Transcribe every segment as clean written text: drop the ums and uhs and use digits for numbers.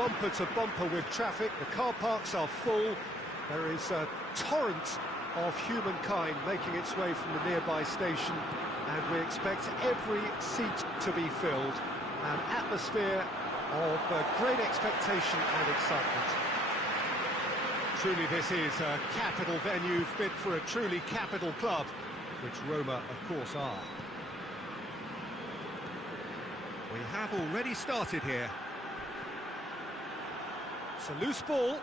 bumper to bumper with traffic. The car parks are full. There is a torrent of humankind making its way from the nearby station, and we expect every seat to be filled. An atmosphere of great expectation and excitement. Truly, this is a capital venue fit for a truly capital club, which Roma, of course, are. We have already started here. It's a loose ball.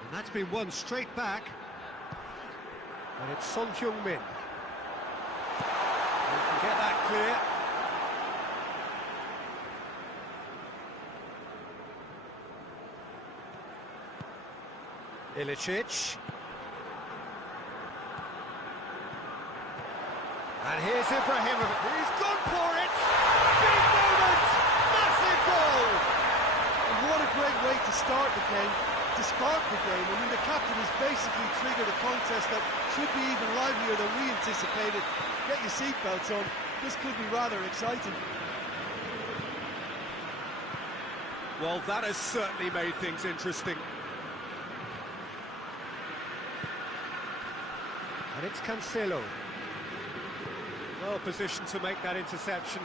And that's been won straight back. And it's Son Heung-min. We can get that clear. Ilicic. And here's Ibrahimovic. He's gone for it! Big moment! Massive goal! And what a great way to start the game, to spark the game. I mean, the captain has basically triggered a contest that should be even livelier than we anticipated. Get your seatbelts on. This could be rather exciting. Well, that has certainly made things interesting. And it's Cancelo. Well positioned to make that interception.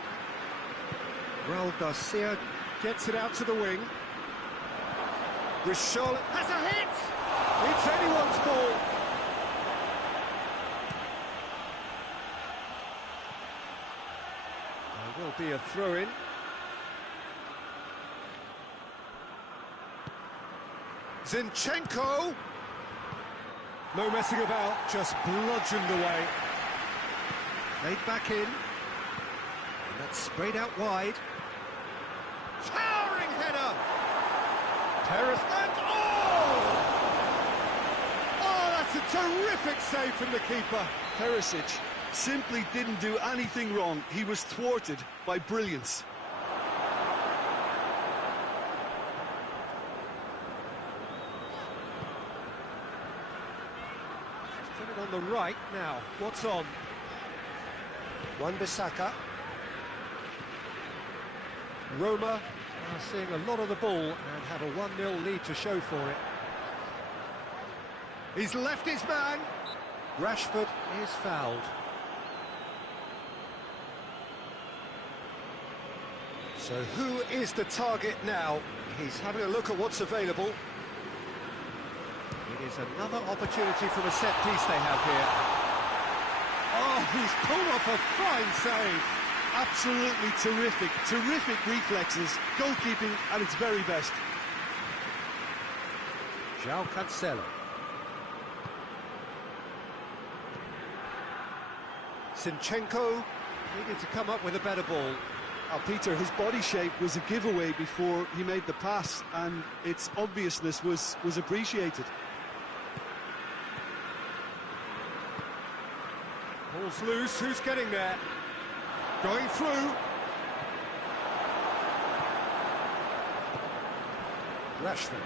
Raul Garcia gets it out to the wing. Richol has a hit! It's anyone's ball. There will be a throw-in. Zinchenko! No messing about, just bludgeoned away. Played back in. And that's sprayed out wide. Towering header! Terrace and oh, that's a terrific save from the keeper. Perisic simply didn't do anything wrong. He was thwarted by brilliance. Put it on the right now. What's on? Wan-Bissaka. Roma are seeing a lot of the ball and have a 1-0 lead to show for it. He's left his man. Rashford is fouled. So who is the target now? He's having a look at what's available. It is another opportunity from a set piece they have here. Oh, he's pulled off a fine save. Absolutely terrific, terrific reflexes, goalkeeping at its very best. João Cancelo. Zinchenko needed to come up with a better ball. Peter, his body shape was a giveaway before he made the pass, and its obviousness was appreciated. Ball's loose, who's getting there? Going through. Rashford.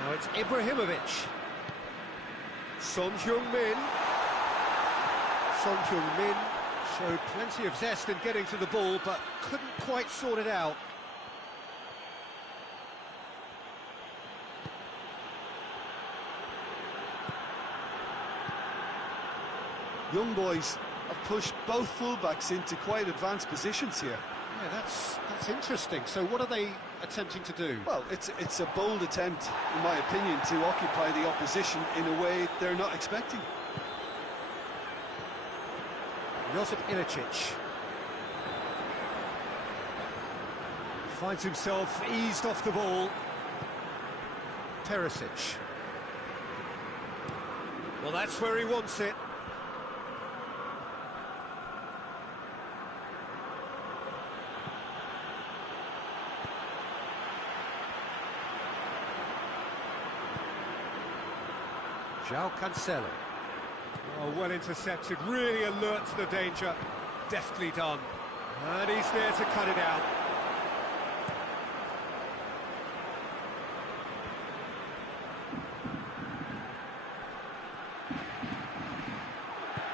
Now it's Ibrahimovic. Son Heung-min. Son Heung-min showed plenty of zest in getting to the ball, but couldn't quite sort it out. Young boys have pushed both fullbacks into quite advanced positions here. Yeah, that's interesting. So what are they attempting to do? Well, it's a bold attempt, in my opinion, to occupy the opposition in a way they're not expecting. Josip Ilicic finds himself eased off the ball. Perisic. Well, that's where he wants it. João Cancelo. Oh, well intercepted, really alert to the danger. Deftly done. And he's there to cut it out.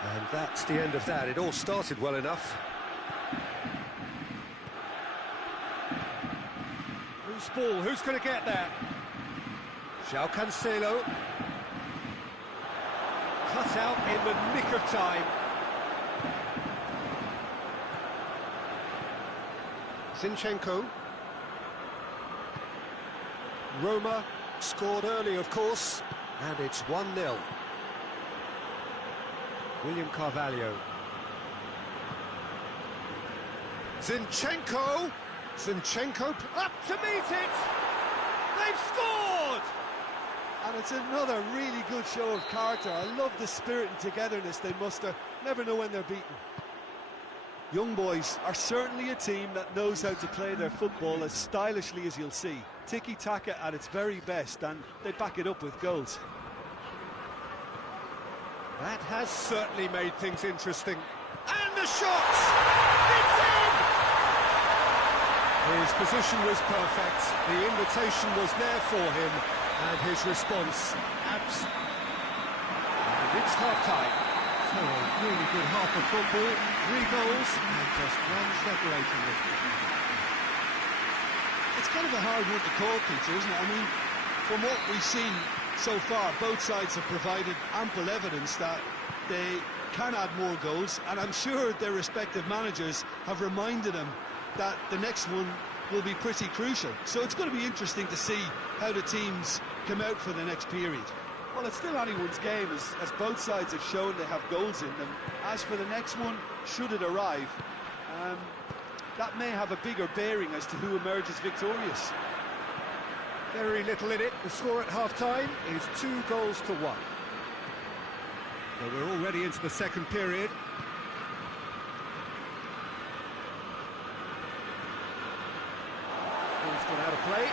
And that That's the end of that. It all started well enough. Who's ball? Who's going to get that? João Cancelo. Cut out in the nick of time. Zinchenko. Roma scored early, of course, and it's 1-0. William Carvalho. Zinchenko! Zinchenko up to meet it! They've scored! And it's another really good show of character. I love the spirit and togetherness they muster. Never know when they're beaten. Young boys are certainly a team that knows how to play their football as stylishly as you'll see. Tiki-taka at its very best, and they back it up with goals. That has certainly made things interesting. And the shot! It's in! His position was perfect, the invitation was there for him, and his response abs. And it's half-time. So a really good half of football, 3 goals, and just one separating them. It's kind of a hard one to call, Peter, isn't it? I mean, from what we've seen so far, both sides have provided ample evidence that they can add more goals, and I'm sure their respective managers have reminded them that the next one will be pretty crucial. So it's going to be interesting to see how the teams come out for the next period. Well, it's still anyone's game, as both sides have shown they have goals in them. As for the next one, should it arrive, that may have a bigger bearing as to who emerges victorious. Very little in it. The score at half-time is 2-1. So we're already into the second period. Ball's gone out of play.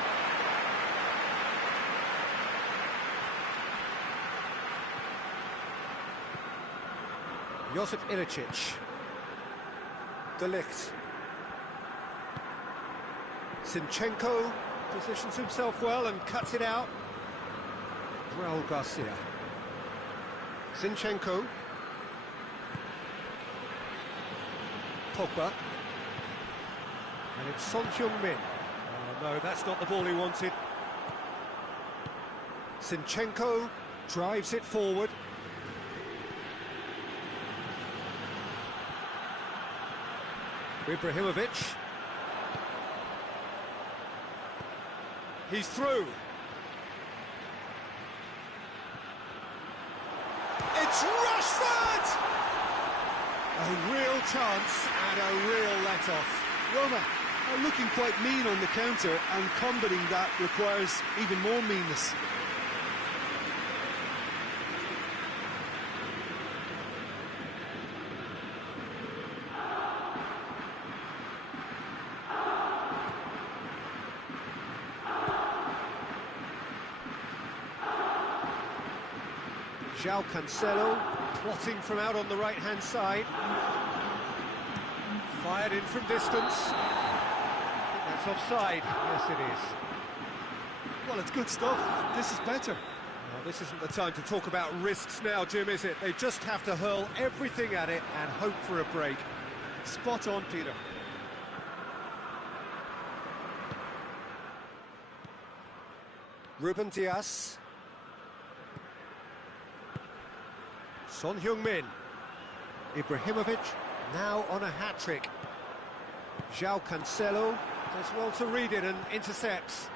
Josip Ilicic. De Ligt. Zinchenko positions himself well and cuts it out. Raul Garcia. Zinchenko. Pogba. And it's Son Heung-min. Oh no, that's not the ball he wanted. Zinchenko drives it forward. Ibrahimovic. He's through. It's Rashford! A real chance and a real let-off. Roma are looking quite mean on the counter, and combating that requires even more meanness. João Cancelo plotting from out on the right-hand side. Fired in from distance. I think that's offside. Yes, it is. Well, it's good stuff. This is better. Well, this isn't the time to talk about risks now, Jim, is it? They just have to hurl everything at it and hope for a break. Spot on, Peter. Ruben Dias. Son Heung-min. Ibrahimovic now on a hat-trick. João Cancelo does well to read it and intercepts.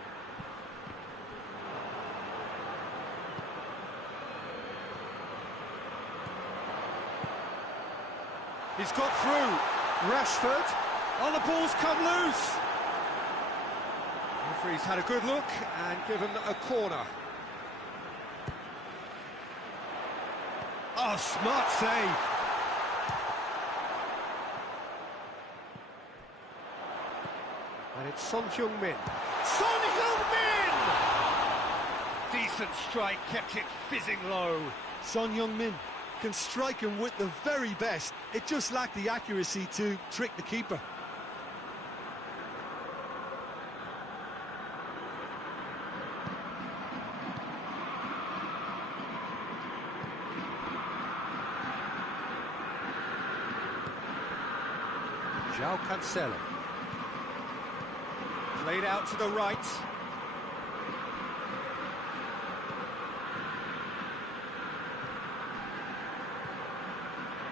He's got through. Rashford. Oh, the ball's come loose. Referee's had a good look and given a corner. Oh, smart save. And it's Son Heung-min. Son Heung-min! Decent strike, kept it fizzing low. Son Heung-min can strike him with the very best. It just lacked the accuracy to trick the keeper. João Cancelo. Played out to the right.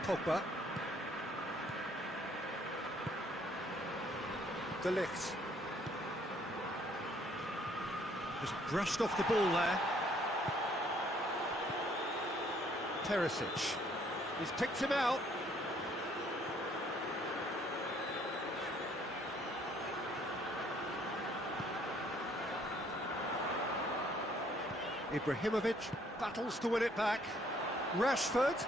Pogba. De Ligt. Just brushed off the ball there. Perisic. He's picked him out. Ibrahimovic battles to win it back. Rashford.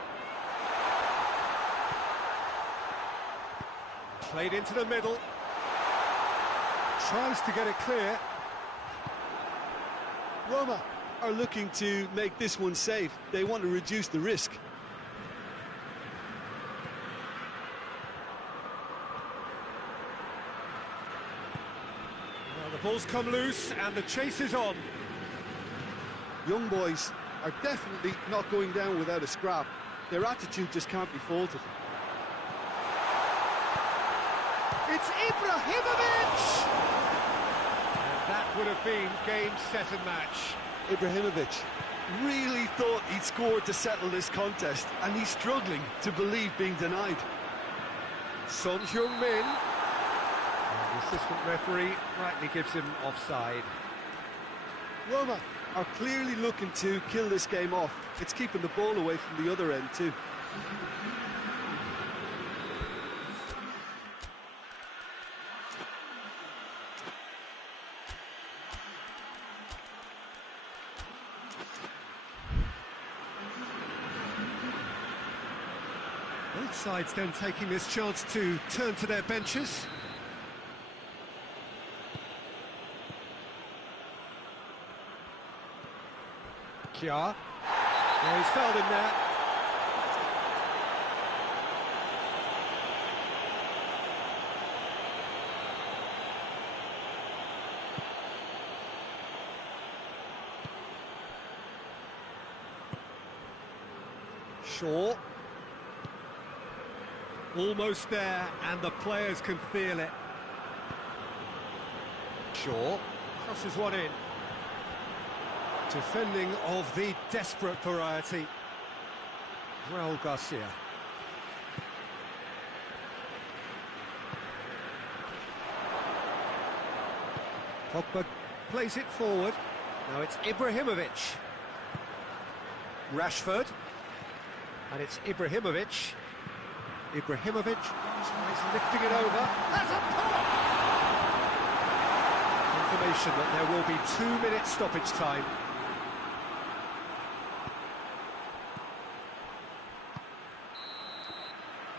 Played into the middle. Tries to get it clear. Roma are looking to make this one safe. They want to reduce the risk. Well, the ball's come loose and the chase is on. Young boys are definitely not going down without a scrap. Their attitude just can't be faulted. It's Ibrahimovic! And that would have been game, set and match. Ibrahimovic really thought he'd scored to settle this contest, and he's struggling to believe being denied. Son Heung-min. The assistant referee rightly gives him offside. Roma are clearly looking to kill this game off. It's keeping the ball away from the other end too. Both sides then taking this chance to turn to their benches. Kjaer. Oh, he's fouled him there. Shaw. Almost there, and the players can feel it. Shaw crosses one in. Defending of the desperate variety. Raul Garcia. Pogba plays it forward. Now it's Ibrahimovic. Rashford. And it's Ibrahimovic. Ibrahimovic tries lifting it over. That's a pop! Information that there will be 2 minutes stoppage time.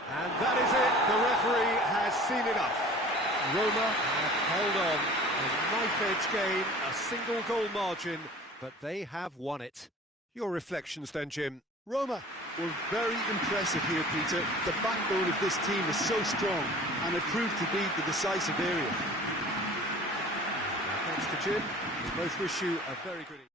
And that is it. The referee has seen enough. Roma have held on. A knife-edge game, a single goal margin, but they have won it. Your reflections then, Jim? Roma were very impressive here, Peter. The backbone of this team is so strong, and it proved to be the decisive area. Thanks to Jim. We both wish you a very good evening.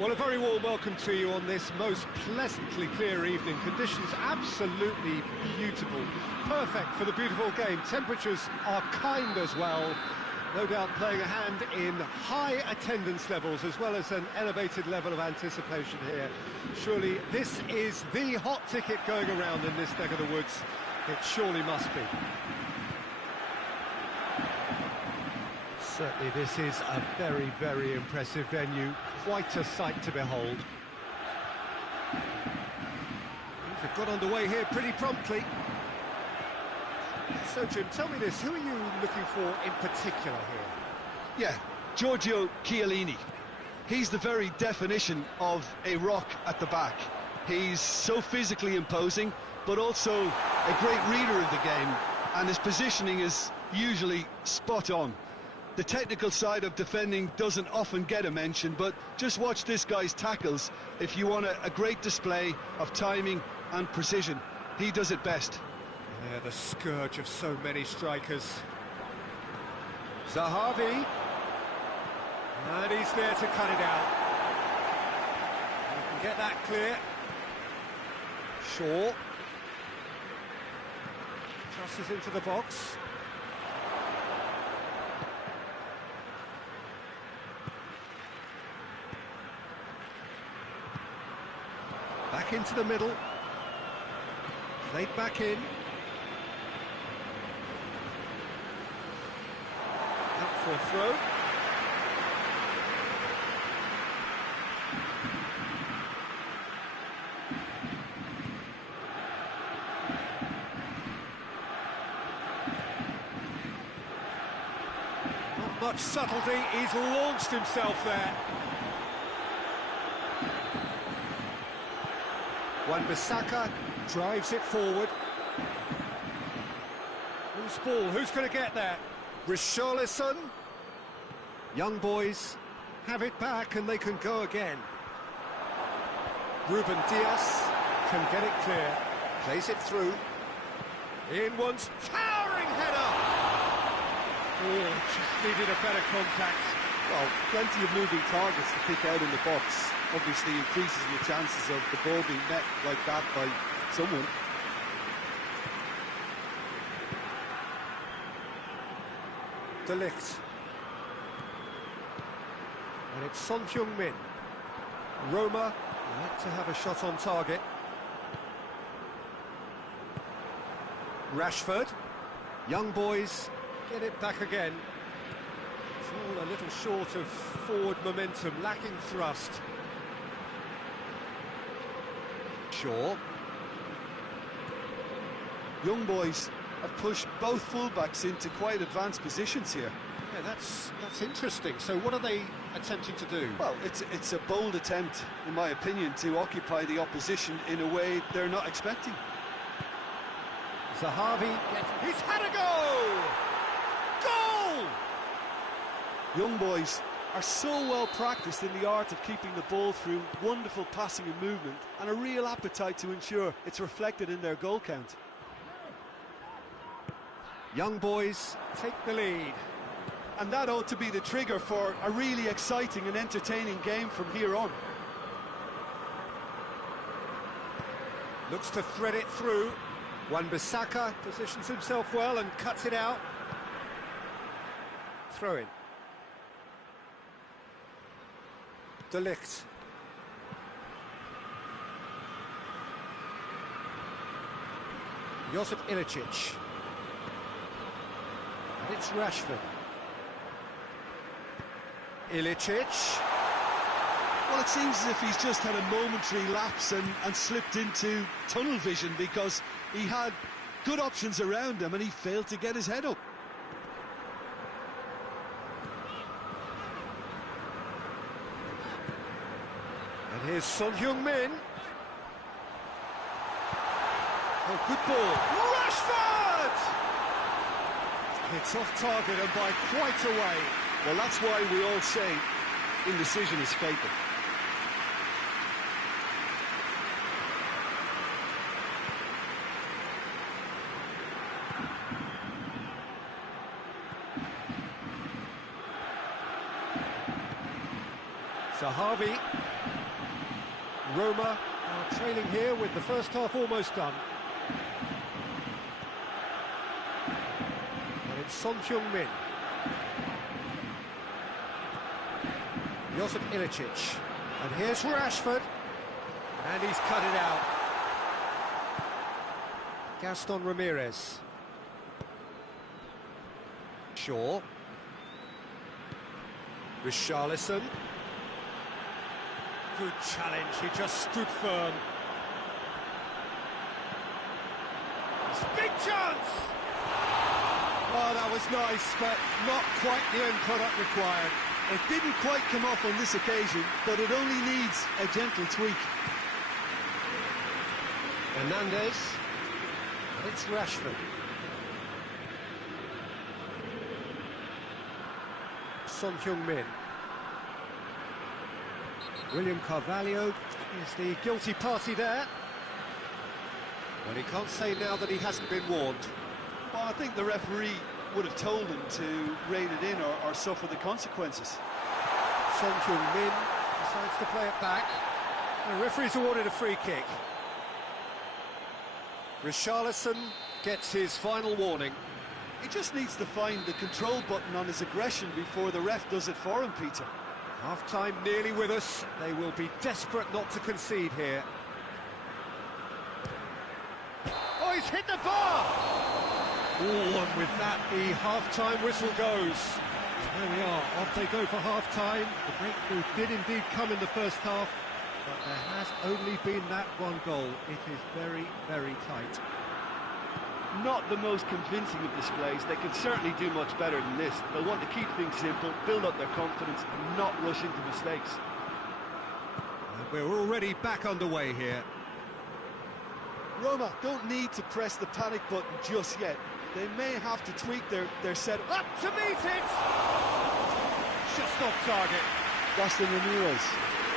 Well, a very warm welcome to you on this most pleasantly clear evening. Conditions absolutely beautiful. Perfect for the beautiful game. Temperatures are kind as well. No doubt playing a hand in high attendance levels as well as an elevated level of anticipation here. Surely this is the hot ticket going around in this neck of the woods. It surely must be. Certainly this is a very, very impressive venue. Quite a sight to behold. Things have got underway here pretty promptly. So, Jim, tell me this, who are you looking for in particular here? Yeah, Giorgio Chiellini. He's the very definition of a rock at the back. He's so physically imposing, but also a great reader of the game, and his positioning is usually spot on. The technical side of defending doesn't often get a mention, but just watch this guy's tackles if you want a great display of timing and precision. He does it best. Yeah, the scourge of so many strikers. Zahavi. And he's there to cut it out. You can get that clear. Shaw. Tosses into the box. Back into the middle. Played back in. Out for a throw. Not much subtlety, he's launched himself there. Wan-Bissaka drives it forward. Who's ball? Who's going to get there? Richarlison. Young boys have it back and they can go again. Ruben Dias can get it clear. Plays it through. In one's towering header. Oh, just needed a better contact. Well, plenty of moving targets to pick out in the box. Obviously increases the chances of the ball being met like that by someone. De Ligt. And it's Son Heung-min. Roma like to have a shot on target. Rashford. Young boys get it back again. It's all a little short of forward momentum, lacking thrust. Shaw. Young boys have pushed both fullbacks into quite advanced positions here. Yeah, that's interesting. So what are they attempting to do? Well, it's a bold attempt, in my opinion, to occupy the opposition in a way they're not expecting. Zahavi, he's had a go! Goal! Young boys are so well practiced in the art of keeping the ball through wonderful passing and movement, and a real appetite to ensure it's reflected in their goal count. Young boys take the lead. And that ought to be the trigger for a really exciting and entertaining game from here on. Looks to thread it through. Wan-Bissaka positions himself well and cuts it out. Throw in. De Ligt. Josip Ilicic. And it's Rashford. Ilicic. Well, it seems as if he's just had a momentary lapse and slipped into tunnel vision, because he had good options around him and he failed to get his head up. And here's Son Heung-min. Oh, good ball. Rashford! It's off target and by quite a way. Well, that's why we all say indecision is fatal. Zahavi. Roma are trailing here with the first half almost done. And it's Son Heung-min. Josip Ilicic. And here's Rashford. And he's cut it out. Gaston Ramirez. Shaw. Richarlison. Good challenge, he just stood firm. It's a big chance! Oh, that was nice, but not quite the end product required. It didn't quite come off on this occasion, but it only needs a gentle tweak. Hernandez. It's Rashford. Son Heung-min. William Carvalho is the guilty party there. Well, he can't say now that he hasn't been warned. Well, I think the referee would have told him to rein it in or suffer the consequences. Son Heung-min decides to play it back. The referee's awarded a free kick. Richarlison gets his final warning. He just needs to find the control button on his aggression before the ref does it for him, Peter. Half-time nearly with us. They will be desperate not to concede here. Oh, he's hit the bar! Oh, and with that, the half-time whistle goes. There we are, off they go for half-time. The breakthrough did indeed come in the first half, but there has only been that one goal. It is very, very tight. Not the most convincing of displays. They could certainly do much better than this. They'll want to keep things simple, build up their confidence, and not rush into mistakes. And we're already back underway here. Roma don't need to press the panic button just yet. They may have to tweak their setup. Up to meet it! Just off target. Gaston Ramirez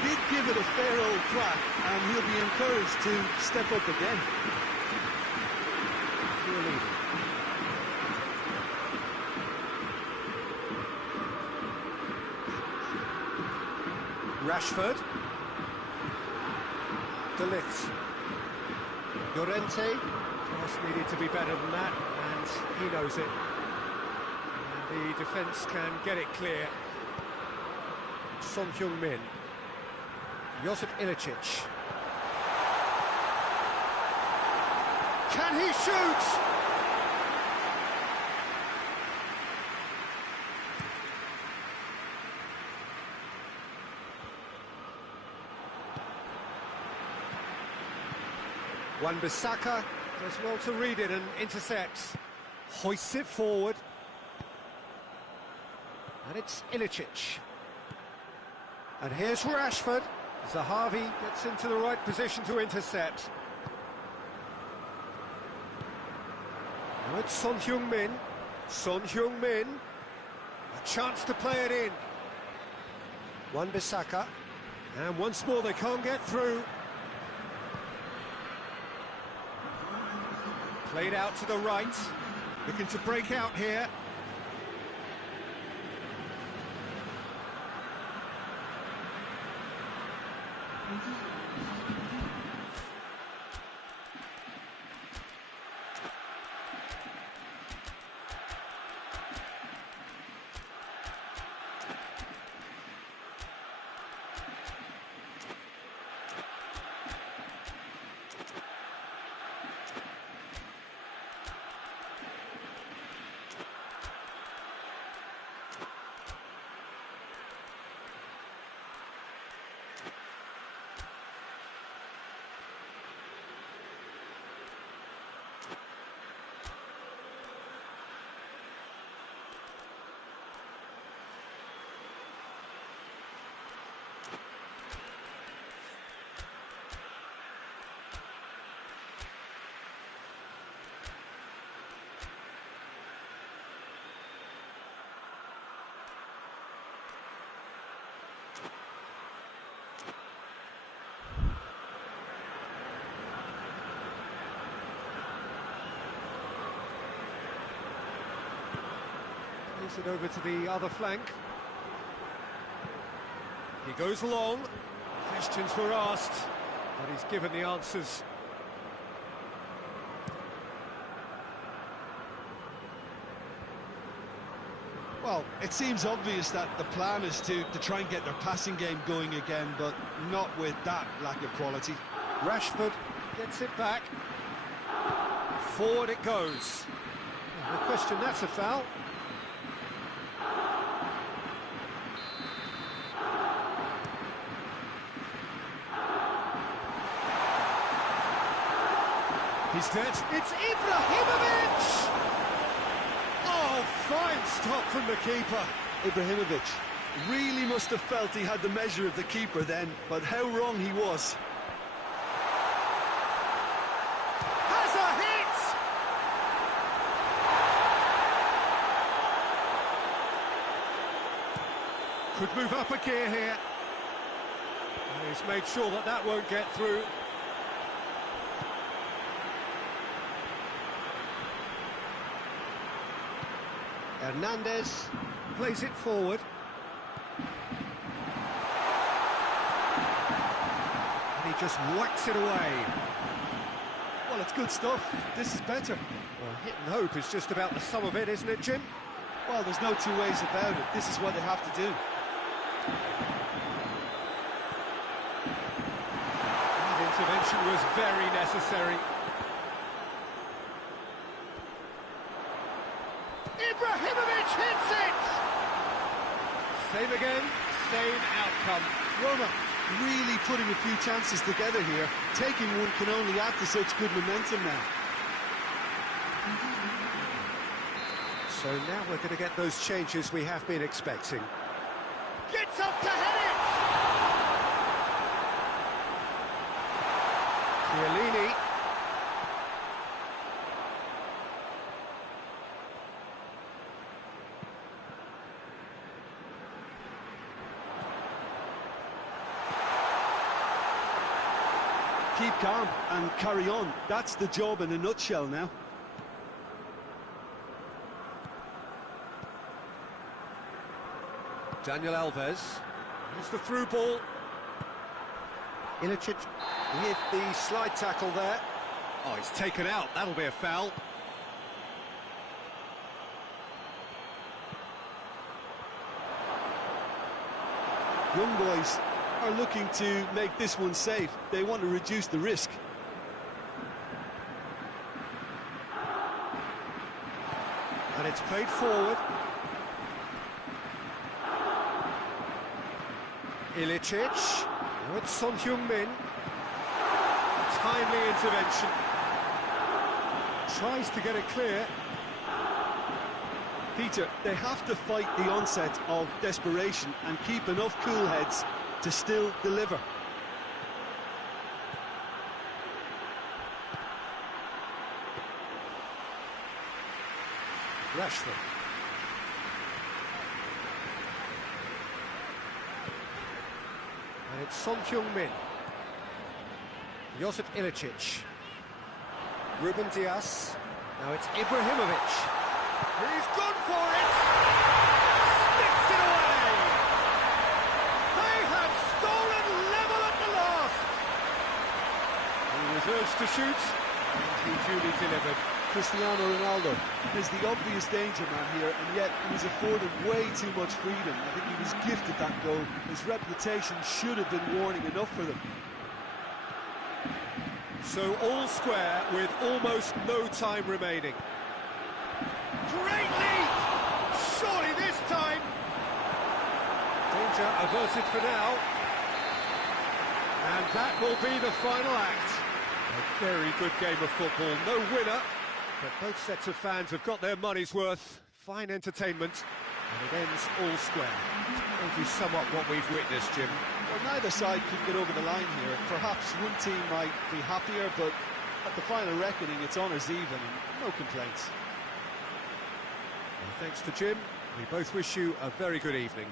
did give it a fair old crack, and he'll be encouraged to step up again. Rashford. De Ligt. Llorente. Pass needed to be better than that, and he knows it. And the defence can get it clear. Son Heung-min. Josip Ilicic. Can he shoot? Wan-Bissaka does well to read it and intercepts. Hoists it forward. And it's Ilicic. And here's Rashford. Zahavi gets into the right position to intercept. Now it's Son Heung-min. Son Heung-min. A chance to play it in. Wan-Bissaka. And once more they can't get through. Played out to the right. Looking to break out here. Plays it over to the other flank. He goes long. Questions were asked. But he's given the answers. Well, it seems obvious that the plan is to try and get their passing game going again, but not with that lack of quality. Rashford gets it back. Forward it goes. No question, that's a foul. He's dead. It's Ibrahimovic! Oh, fine stop from the keeper. Ibrahimovic really must have felt he had the measure of the keeper then, but how wrong he was. Has a hit! Could move up a gear here. And he's made sure that that won't get through. Hernandez plays it forward. And he just whacks it away. Well, it's good stuff. This is better. Well, hit and hope is just about the sum of it, isn't it, Jim? Well, there's no two ways about it. This is what they have to do. That intervention was very necessary. Ibrahimovic hits it! Same again, same outcome. Roma really putting a few chances together here. Taking one can only add to such good momentum now. So now we're going to get those changes we have been expecting. Gets up to head it! Chiellini. Keep calm and carry on. That's the job in a nutshell now. Daniel Alves. Here's the through ball. Ilicic with the slide tackle there. Oh, he's taken out. That'll be a foul. Young boys are looking to make this one safe. They want to reduce the risk. And it's played forward. Ilicic. Now it's Son Heung-min. Timely intervention. Tries to get it clear. Peter, they have to fight the onset of desperation and keep enough cool heads to still deliver. Rashford. And it's Son Heung-min. Josip Ilicic. Ruben Dias. Now it's Ibrahimovic. He's gone for it! Sticks it away! They have stolen level at the last! He was urged to shoot, and he duly delivered. Cristiano Ronaldo is the obvious danger man here, and yet he was afforded way too much freedom. I think he was gifted that goal. His reputation should have been warning enough for them. So all square with almost no time remaining. Great lead! Surely this time! Danger averted for now. And that will be the final act. A very good game of football. No winner, but both sets of fans have got their money's worth. Fine entertainment, and it ends all square. Maybe somewhat what we've witnessed, Jim. Well, neither side could get over the line here. Perhaps one team might be happier, but at the final reckoning, it's honours even, and no complaints. Well, thanks to Jim. We both wish you a very good evening.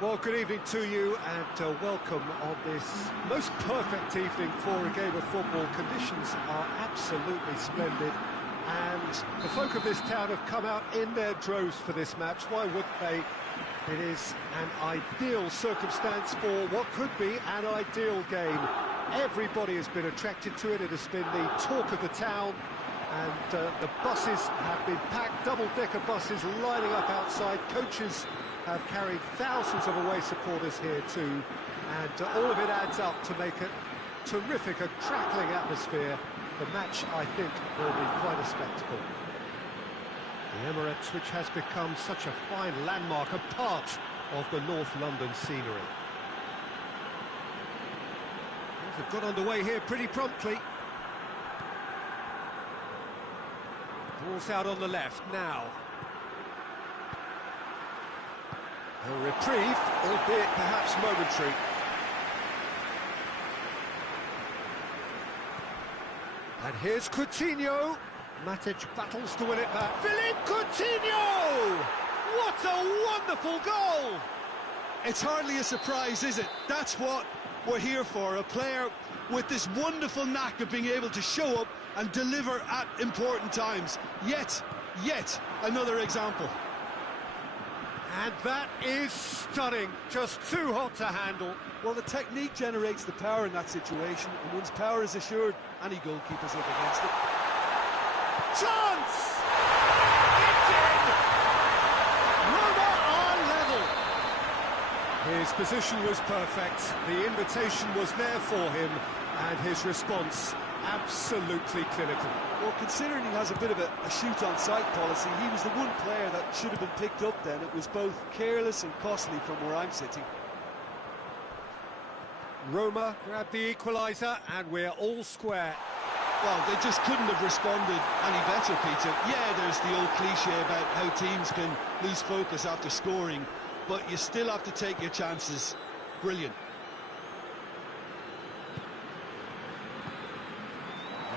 Well, good evening to you and welcome on this most perfect evening for a game of football. Conditions are absolutely splendid and the folk of this town have come out in their droves for this match. Why wouldn't they? It is an ideal circumstance for what could be an ideal game. Everybody has been attracted to it. It has been the talk of the town, and the buses have been packed, double-decker buses lining up outside. Coaches have carried thousands of away supporters here too, and all of it adds up to make it terrific, a crackling atmosphere. The match, I think, will be quite a spectacle. The Emirates, which has become such a fine landmark, a part of the North London scenery. Things have got underway here pretty promptly. Ball's out on the left now. A reprieve, albeit perhaps momentary. And here's Coutinho. Matic battles to win it back. Philippe Coutinho! What a wonderful goal! It's hardly a surprise, is it? That's what we're here for, a player with this wonderful knack of being able to show up and deliver at important times. Yet another example. And that is stunning, just too hot to handle. Well, the technique generates the power in that situation, and once power is assured, any goalkeeper's up against it. Chance! It's in! Roma are level. His position was perfect, the invitation was there for him, and his response absolutely clinical. Well, considering he has a bit of a shoot-on-sight policy, he was the one player that should have been picked up then. It was both careless and costly from where I'm sitting. Roma grabbed the equaliser, and we're all square. Well, they just couldn't have responded any better, Peter. Yeah, there's the old cliche about how teams can lose focus after scoring, but you still have to take your chances. Brilliant.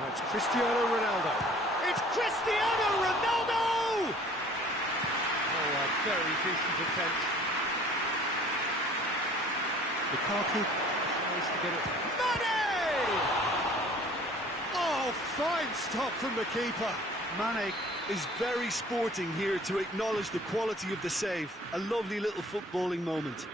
Now it's Cristiano Ronaldo. It's Cristiano Ronaldo! Oh, a very decent attempt. Lukaku tries to get it. Mane! Oh, fine stop from the keeper. Mane is very sporting here to acknowledge the quality of the save. A lovely little footballing moment.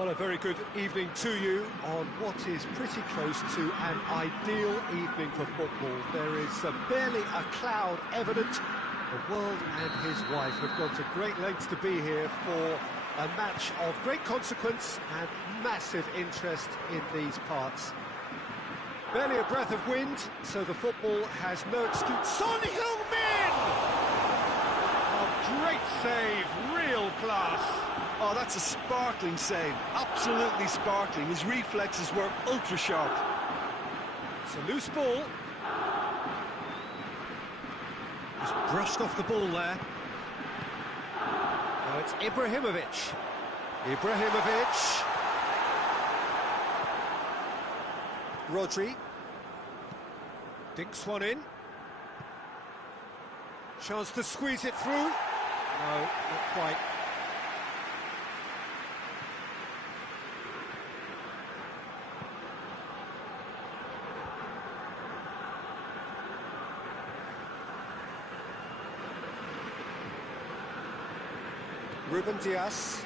Well, a very good evening to you on what is pretty close to an ideal evening for football. There is barely a cloud evident. The world and his wife have gone to great lengths to be here for a match of great consequence and massive interest in these parts. Barely a breath of wind, so the football has no excuse. Son Heung-min! A great save, real class. Oh, that's a sparkling save, absolutely sparkling. His reflexes were ultra sharp. It's a loose ball. Just brushed off the ball there. Now it's Ibrahimovic. Ibrahimovic. Rodri. Dinks one in. Chance to squeeze it through. No, not quite. Ruben Dias.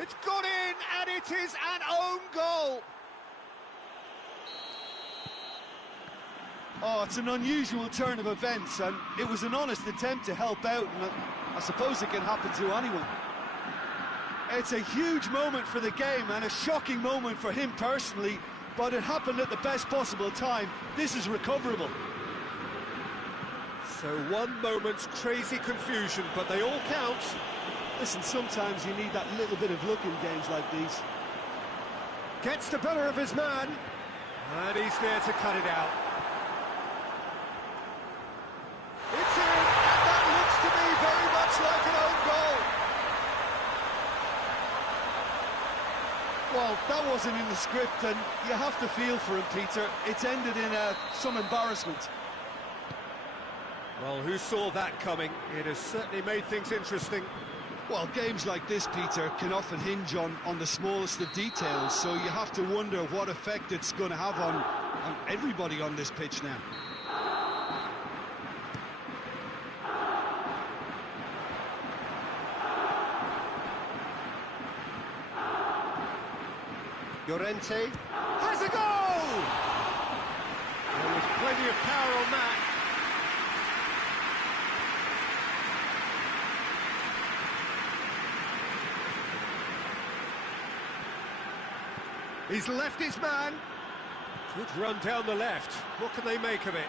It's got in, and it is an own goal. Oh, it's an unusual turn of events, and it was an honest attempt to help out, and I suppose it can happen to anyone. It's a huge moment for the game, and a shocking moment for him personally, but it happened at the best possible time. This is recoverable. So one moment's crazy confusion, but they all count. Listen, sometimes you need that little bit of luck in games like these. Gets the better of his man, and he's there to cut it out. It's in, and that looks to me very much like an own goal. Well, that wasn't in the script, and you have to feel for him, Peter. It's ended in some embarrassment. Well, who saw that coming? It has certainly made things interesting. Well, games like this, Peter, can often hinge on the smallest of details, so you have to wonder what effect it's going to have on everybody on this pitch now. Llorente. Has a goal! There was plenty of power on that. He's left his man. Good run down the left. What can they make of it?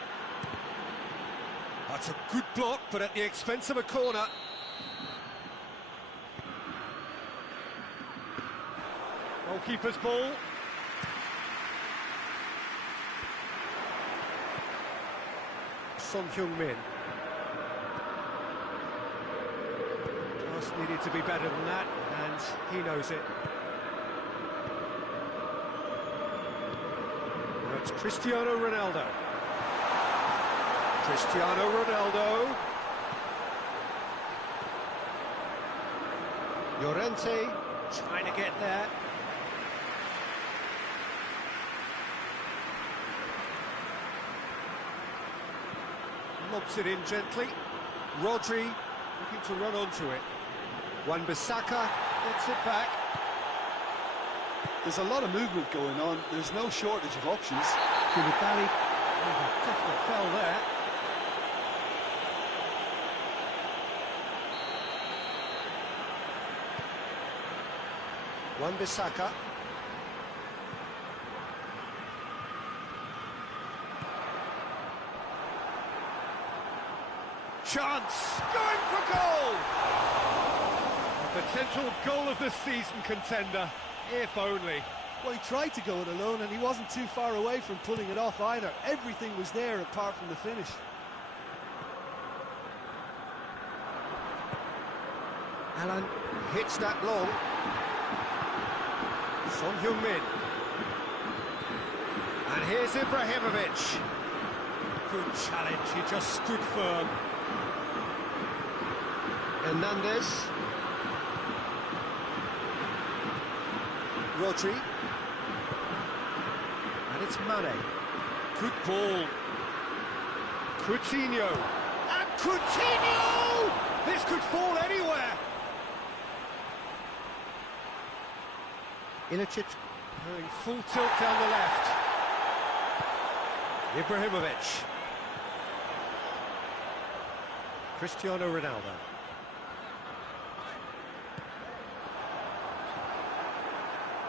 That's a good block, but at the expense of a corner. Goalkeeper's ball. Son Heung-min. Just needed to be better than that, and he knows it. Now it's Cristiano Ronaldo. Cristiano Ronaldo. Llorente trying to get there. Lobs it in gently. Rodri looking to run onto it. Wan-Bissaka gets it back. There's a lot of movement going on. There's no shortage of options. Koulibaly, definitely fell there. Wan-Bissaka. Chance, going for goal! A potential goal of the season contender, if only. Well, he tried to go it alone, and he wasn't too far away from pulling it off either. Everything was there apart from the finish. Alan hits that long. Son Heung-min. And here's Ibrahimovic. Good challenge, he just stood firm. Hernandez. Rodri. And it's Mane. Good ball. Coutinho. And Coutinho! This could fall anywhere. Ilicic going full tilt down the left. Ibrahimovic. Cristiano Ronaldo.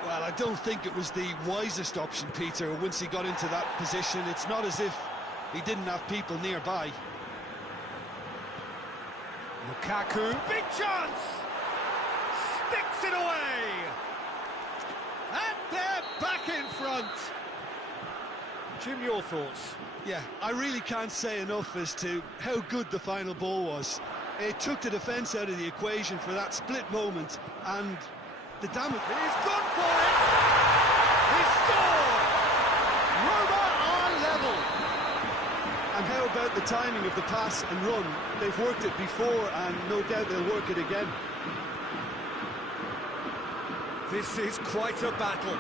Well, I don't think it was the wisest option, Peter, once he got into that position. It's not as if he didn't have people nearby. Lukaku, big chance! Sticks it away! And they're back in front! Jim, your thoughts? Yeah, I really can't say enough as to how good the final ball was. It took the defence out of the equation for that split moment, and the damage... He's gone for it! He scored! Roma are level! And how about the timing of the pass and run? They've worked it before, and no doubt they'll work it again. This is quite a battle.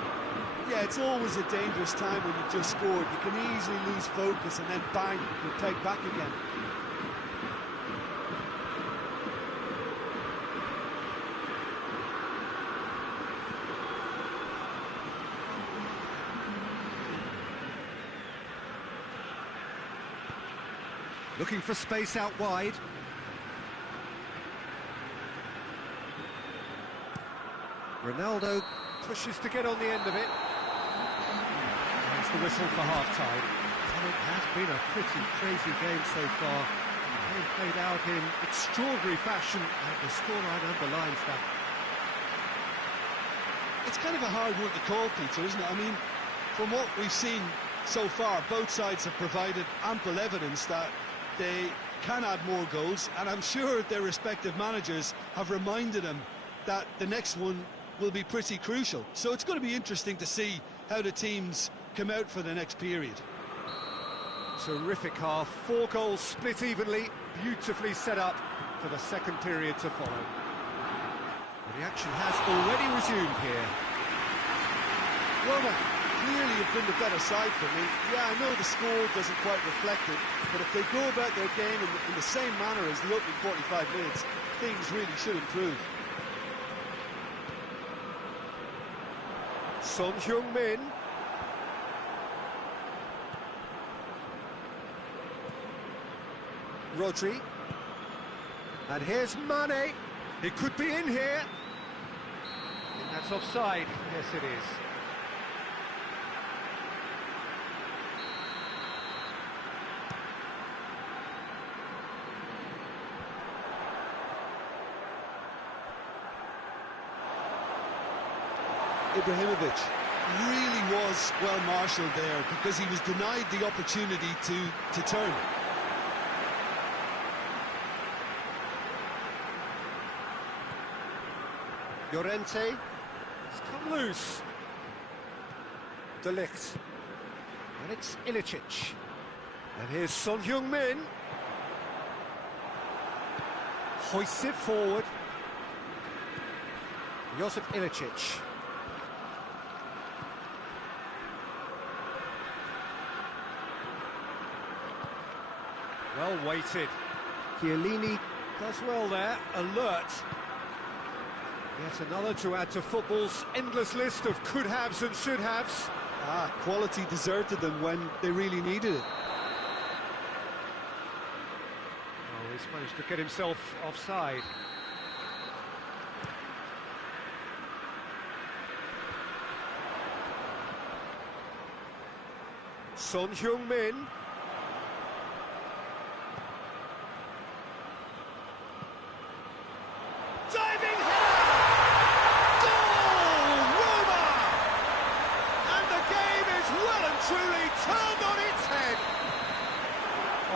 Yeah, it's always a dangerous time when you've just scored. You can easily lose focus and then bang, you're pegged back again. Looking for space out wide. Ronaldo pushes to get on the end of it. There's the whistle for half-time. And it has been a pretty crazy game so far. They've played out in extraordinary fashion, and the scoreline underlines that. It's kind of a hard one to call, Peter, isn't it? I mean, from what we've seen so far, both sides have provided ample evidence that they can add more goals, and I'm sure their respective managers have reminded them that the next one will be pretty crucial. So it's going to be interesting to see how the teams come out for the next period. Terrific half, 4 goals split evenly, beautifully set up for the second period to follow. The action has already resumed here. Roma clearly have been the better side for me. Yeah, I know the score doesn't quite reflect it, but if they go about their game in the same manner as the opening 45 minutes, things really should improve. Son Heung-min. Rodri. And here's Mane. He could be in here. And that's offside. Yes, it is. Ibrahimovic really was well marshalled there because he was denied the opportunity to turn. Llorente has come loose. De Ligt. And it's Ilicic. And here's Son Heung-min. Hoists it forward. Josip Ilicic. Well weighted. Chiellini does well there, alert. Yet another to add to football's endless list of could-haves and should-haves. Quality deserted them when they really needed it. Oh, he's managed to get himself offside. Son Heung-min. Diving header! Goal! Roma! And the game is well and truly turned on its head.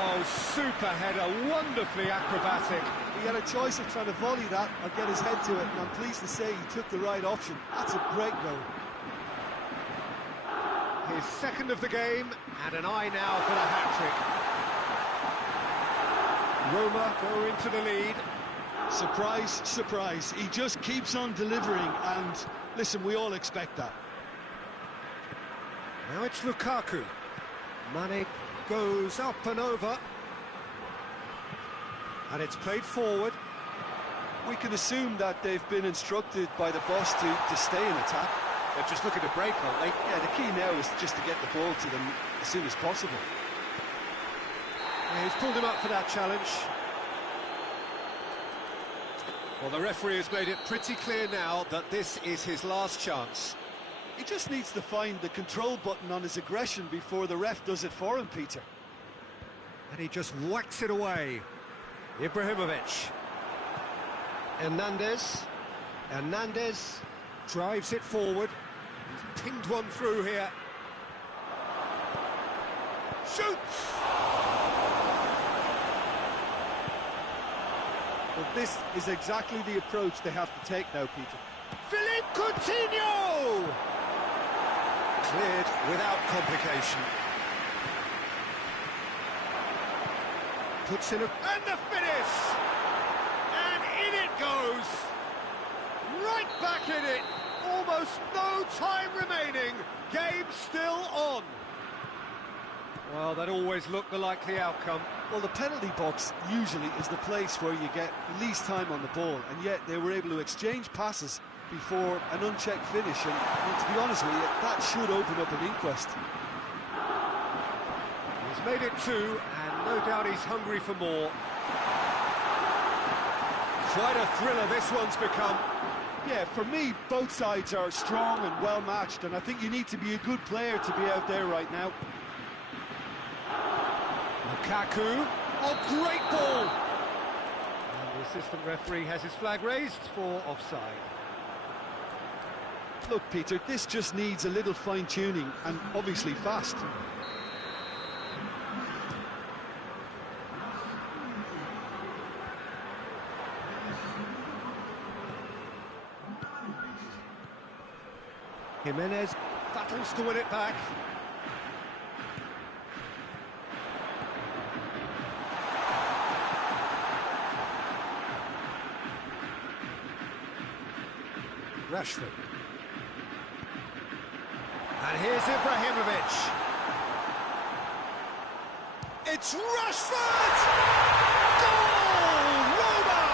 Oh, super header, wonderfully acrobatic. He had a choice of trying to volley that or get his head to it, and I'm pleased to say he took the right option. That's a great goal. His second of the game, and an eye now for the hat-trick. Roma go into the lead. Surprise, surprise. He just keeps on delivering, and listen, we all expect that. Now it's Lukaku. Mane goes up and over. And it's played forward. We can assume that they've been instructed by the boss to stay in attack. They're just looking to break, aren't they? Yeah, the key now is just to get the ball to them as soon as possible. Yeah, he's pulled him up for that challenge. Well, the referee has made it pretty clear now that this is his last chance. He just needs to find the control button on his aggression before the ref does it for him, Peter. And he just whacks it away. Ibrahimovic. Hernandez drives it forward. He's pinged one through here. Shoots! Well, this is exactly the approach they have to take now, Peter. Philippe Coutinho! Cleared without complication. Puts in a... And the finish! And in it goes! Right back in it! Almost no time remaining. Game still on. Well, that always looked the likely outcome. Well, the penalty box usually is the place where you get least time on the ball, and yet they were able to exchange passes before an unchecked finish, and to be honest with you, that should open up an inquest. He's made it 2, and no doubt he's hungry for more. Quite a thriller this one's become. Yeah, for me, both sides are strong and well matched, and I think you need to be a good player to be out there right now. Lukaku, oh, great ball! And the assistant referee has his flag raised for offside. Look, Peter, this just needs a little fine-tuning, and obviously fast. Jimenez battles to win it back. Rashford. And here's Ibrahimovic. It's Rashford! Goal! Roma!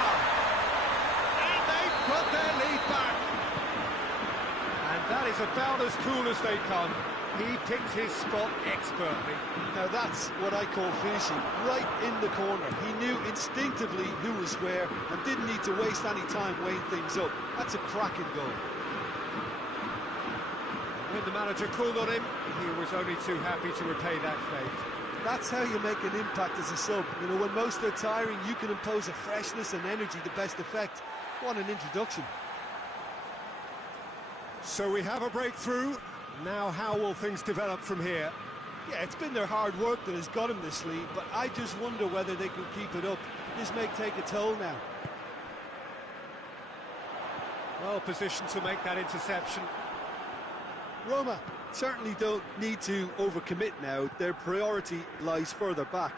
And they've got their lead back. And that is about as cool as they come. He picked his spot expertly. Now that's what I call finishing, right in the corner. He knew instinctively who was where and didn't need to waste any time weighing things up. That's a cracking goal. When the manager called on him, he was only too happy to repay that faith. That's how you make an impact as a sub. You know, when most are tiring, you can impose a freshness and energy to best effect. What an introduction. So we have a breakthrough. Now how will things develop from here? Yeah, it's been their hard work that has got them this lead, but I just wonder whether they can keep it up. This may take a toll now. Well positioned to make that interception. Roma certainly don't need to overcommit now. Their priority lies further back.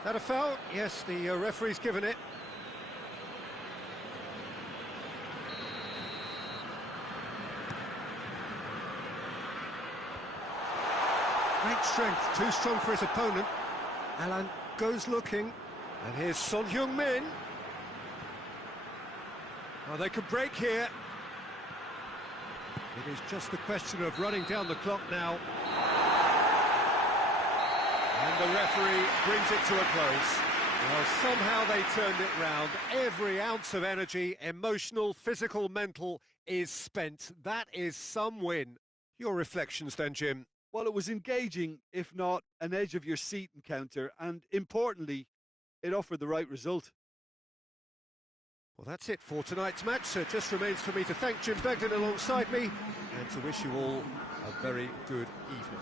Is that a foul? Yes, the referee's given it. Great strength, too strong for his opponent. Alan goes looking, and here's Son Heung-min. Oh, they could break here. It is just a question of running down the clock now. And the referee brings it to a close. Well, somehow they turned it round. Every ounce of energy, emotional, physical, mental, is spent. That is some win. Your reflections then, Jim? Well, it was engaging, if not an edge-of-your-seat encounter, and importantly, it offered the right result. Well, that's it for tonight's match, so it just remains for me to thank Jim Begden alongside me and to wish you all a very good evening.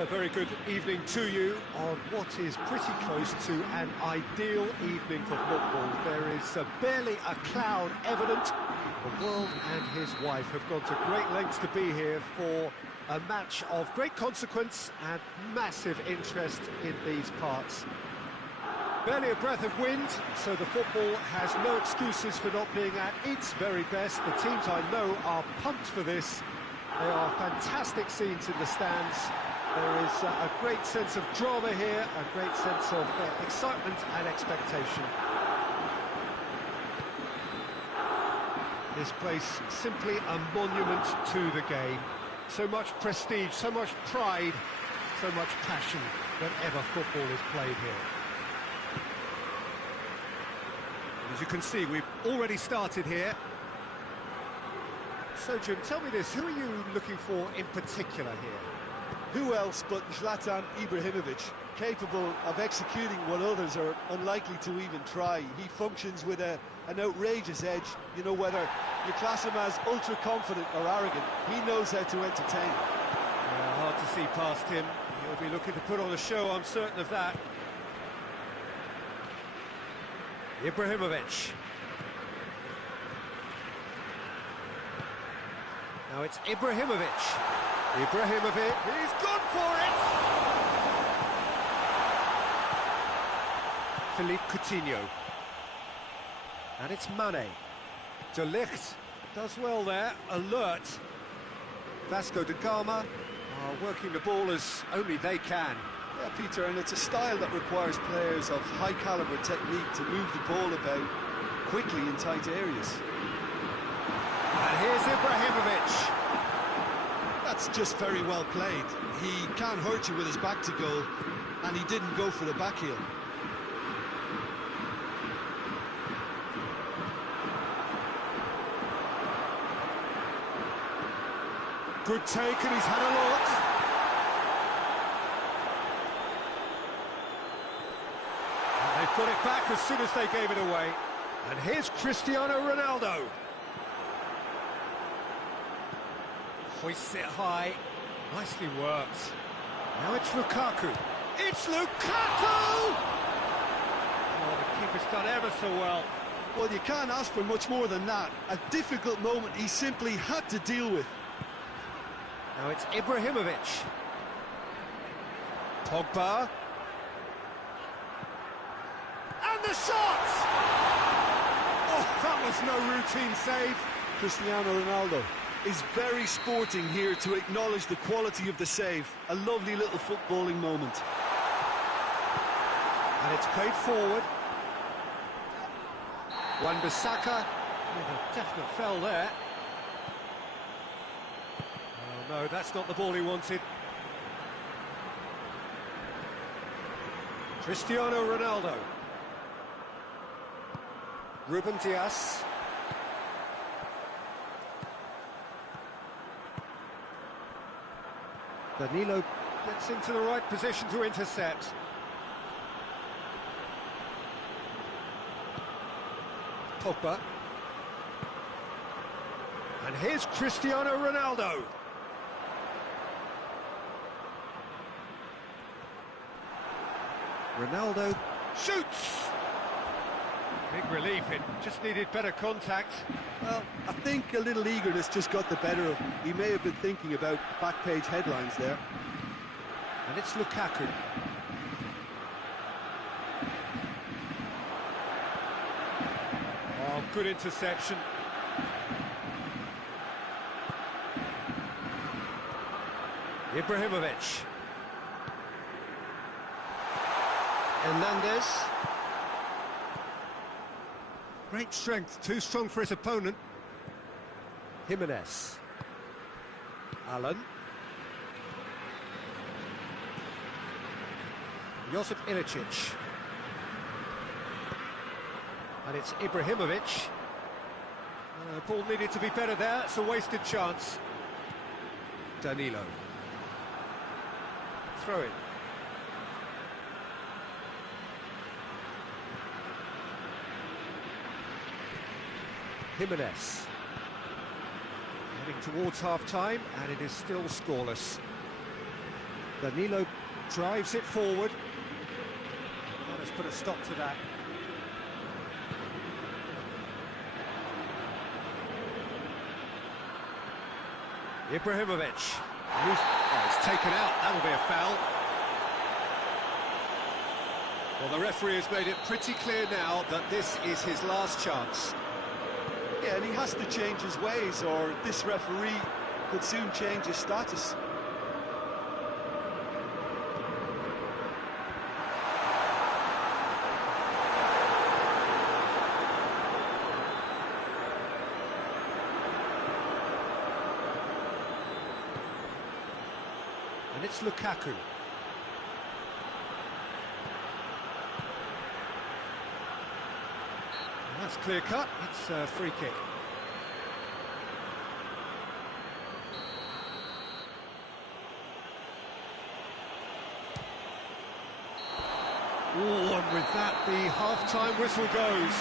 Well, a very good evening to you on what is pretty close to an ideal evening for football. There is barely a cloud evident. The world and his wife have gone to great lengths to be here for a match of great consequence and massive interest in these parts. Barely a breath of wind, so the football has no excuses for not being at its very best. The teams I know are pumped for this. There are fantastic scenes in the stands. There is a great sense of drama here, a great sense of excitement and expectation. This place simply a monument to the game. So much prestige, so much pride, so much passion whenever football is played here. As you can see, we've already started here. So, Jim, tell me this, who are you looking for in particular here? Who else but Zlatan Ibrahimovic, capable of executing what others are unlikely to even try. He functions with an outrageous edge. You know, whether you class him as ultra-confident or arrogant, he knows how to entertain. Yeah, hard to see past him. He'll be looking to put on a show, I'm certain of that. Ibrahimovic. Now it's Ibrahimovic. Ibrahimovic, he's gone for it! Philippe Coutinho. And it's Mane. De Ligt does well there, alert. Vasco da Gama are working the ball as only they can. Yeah, Peter, and it's a style that requires players of high-caliber technique to move the ball about quickly in tight areas. And here's Ibrahimovic. That's just very well played. He can't hurt you with his back to goal, and he didn't go for the back heel. Good take, and he's had a look. And they've got it back as soon as they gave it away. And here's Cristiano Ronaldo. Hoists it high. Nicely worked. Now it's Lukaku. It's Lukaku! Oh, the keeper's done ever so well. Well, you can't ask for much more than that. A difficult moment he simply had to deal with. Now it's Ibrahimovic. Pogba. And the shot! Oh, that was no routine save. Cristiano Ronaldo is very sporting here to acknowledge the quality of the save. A lovely little footballing moment. And it's played forward. Wan-Bissaka with a definite foul there. Oh no, that's not the ball he wanted. Cristiano Ronaldo. Ruben Dias. Danilo gets into the right position to intercept. Pogba. And here's Cristiano Ronaldo. Ronaldo shoots! Big relief, it just needed better contact. Well, I think a little eagerness just got the better of him. He may have been thinking about back-page headlines there. And it's Lukaku. Oh, good interception. Ibrahimovic. Hernandez. Great strength, too strong for his opponent. Jimenez. Allen. Josip Ilicic. And it's Ibrahimovic. Ball needed to be better there, it's a wasted chance. Danilo. Throw it. Jimenez. Heading towards half-time, and it is still scoreless. Danilo drives it forward. That has put a stop to that. Ibrahimovic. Oh, it's taken out. That'll be a foul. Well, the referee has made it pretty clear now that this is his last chance. Yeah, and he has to change his ways, or this referee could soon change his status. And it's Lukaku. And that's clear cut. It's a free kick. Oh, and with that, the half-time whistle goes.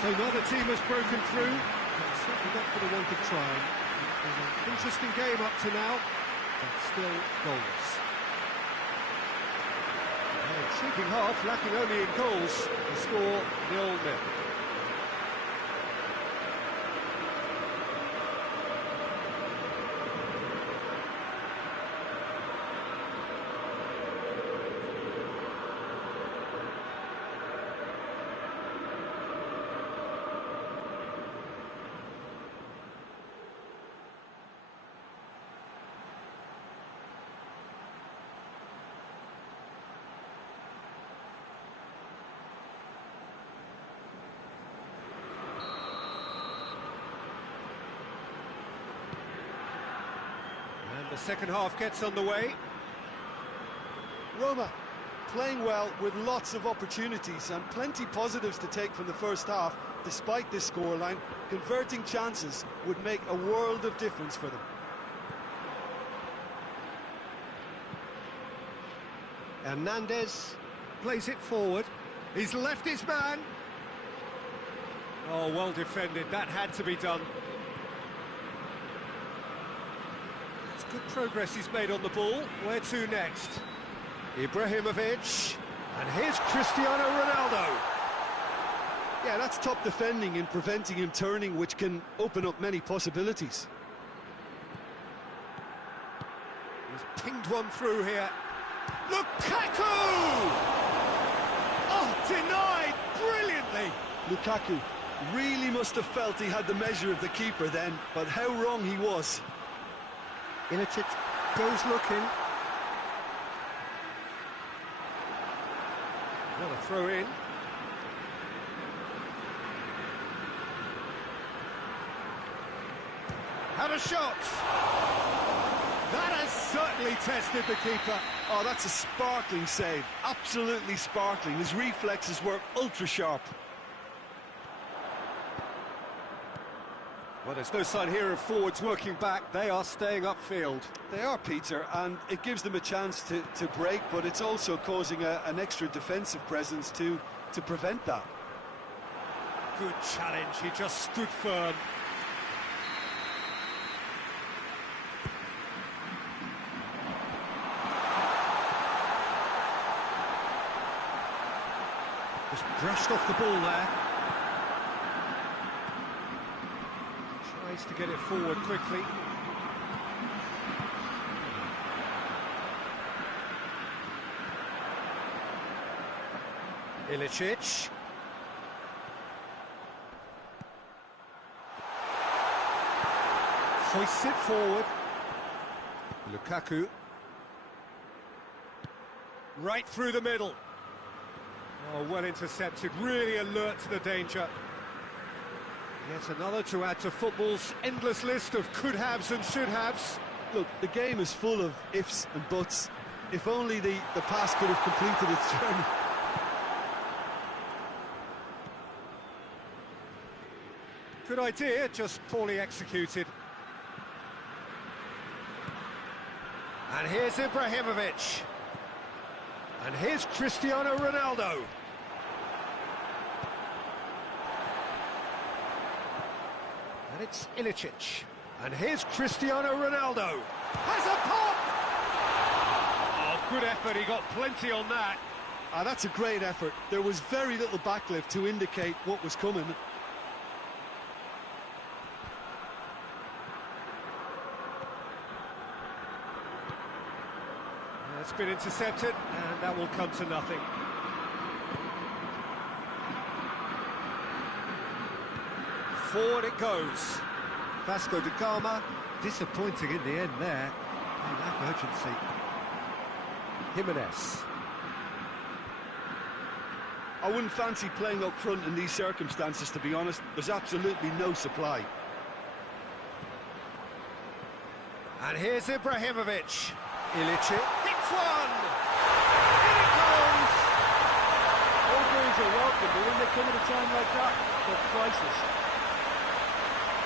So neither team has broken through. But certainly not for the want of trying. It's been an interesting game up to now. But still goals. Intriguing half, lacking only in goals. The score 0-0. The second half gets underway. Roma playing well with lots of opportunities and plenty positives to take from the first half. Despite this scoreline, converting chances would make a world of difference for them. Hernandez plays it forward. He's left his man. Oh, well defended. That had to be done. Good progress he's made on the ball. Where to next? Ibrahimovic. And here's Cristiano Ronaldo. Yeah, that's top defending and preventing him turning, which can open up many possibilities. He's pinged one through here. Lukaku! Oh, denied brilliantly. Lukaku really must have felt he had the measure of the keeper then, but how wrong he was. Ilicic goes looking. What a throw in. Had a shot. That has certainly tested the keeper. Oh, that's a sparkling save. Absolutely sparkling. His reflexes were ultra sharp. Well, there's no sign here of forwards working back. They are staying upfield. They are, Peter, and it gives them a chance to break, but it's also causing an extra defensive presence to prevent that. Good challenge. He just stood firm. Just brushed off the ball there. Tries to get it forward quickly. Ilicic. Hoists it forward. Lukaku. Right through the middle. Oh, well intercepted, really alert to the danger. Yet another to add to football's endless list of could-haves and should-haves. Look, the game is full of ifs and buts. If only the pass could have completed its journey. Good idea, just poorly executed. And here's Ibrahimovic. And here's Cristiano Ronaldo. And it's Ilicic. And here's Cristiano Ronaldo. Has a pop! Oh, Good effort, he got plenty on that. That's a great effort. There was very little backlift to indicate what was coming. It's been intercepted, and that will come to nothing. Forward it goes. Vasco da Gama, disappointing in the end there. They lack urgency. Jimenez. I wouldn't fancy playing up front in these circumstances, to be honest. There's absolutely no supply. And here's Ibrahimovic. Ilicic hits one! In it goes! All goals are welcome, but when they come at a time like that, they're priceless.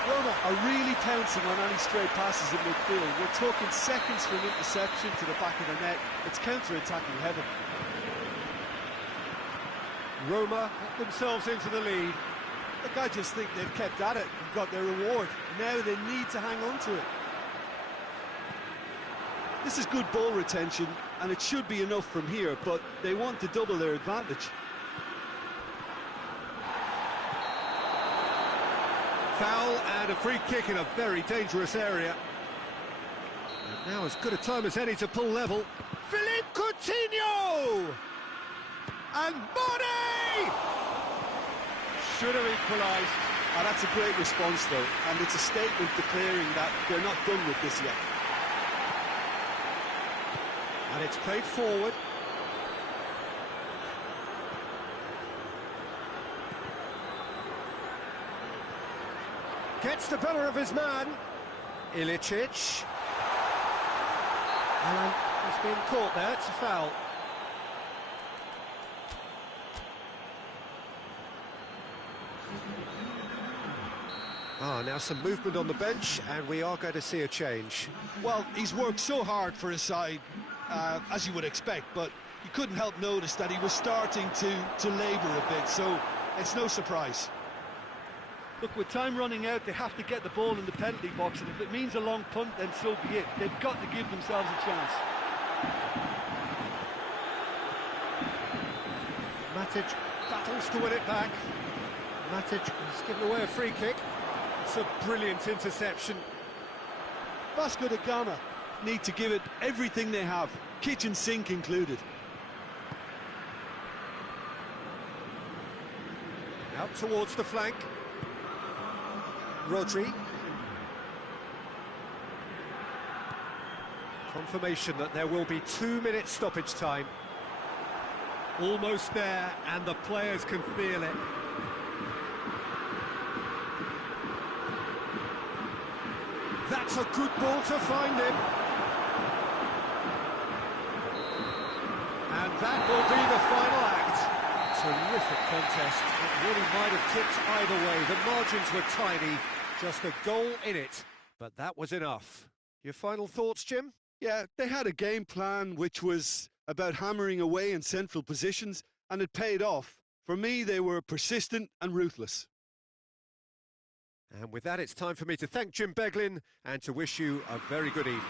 Roma are really pouncing on any stray passes in midfield. We're talking seconds from interception to the back of the net. It's counter-attacking heaven. Roma got themselves into the lead. Look, I just think they've kept at it and got their reward. Now they need to hang on to it. This is good ball retention, and it should be enough from here, but they want to double their advantage. Foul and a free kick in a very dangerous area. And now as good a time as any to pull level. Philippe Coutinho! And Bonney! Should have equalised. That's a great response, though, and it's a statement declaring that they're not done with this yet. And it's played forward. Gets the better of his man. Ilicic. And he's been caught there, it's a foul. Now some movement on the bench, and we are going to see a change. Well, he's worked so hard for his side, as you would expect, but you couldn't help notice that he was starting to labour a bit, so it's no surprise. Look, with time running out, they have to get the ball in the penalty box, and if it means a long punt, then so be it. They've got to give themselves a chance. Matic battles to win it back. Matic has given away a free kick. It's a brilliant interception. Vasco da Gama need to give it everything they have, kitchen sink included. Out towards the flank. Rodri. Confirmation that there will be 2 minutes stoppage time. Almost there, and the players can feel it. That's a good ball to find him. And that will be the final act. Terrific contest. It really might have tipped either way. The margins were tiny, just a goal in it. But that was enough. Your final thoughts, Jim? Yeah, they had a game plan which was about hammering away in central positions, and it paid off. For me, they were persistent and ruthless. And with that, it's time for me to thank Jim Beglin and to wish you a very good evening.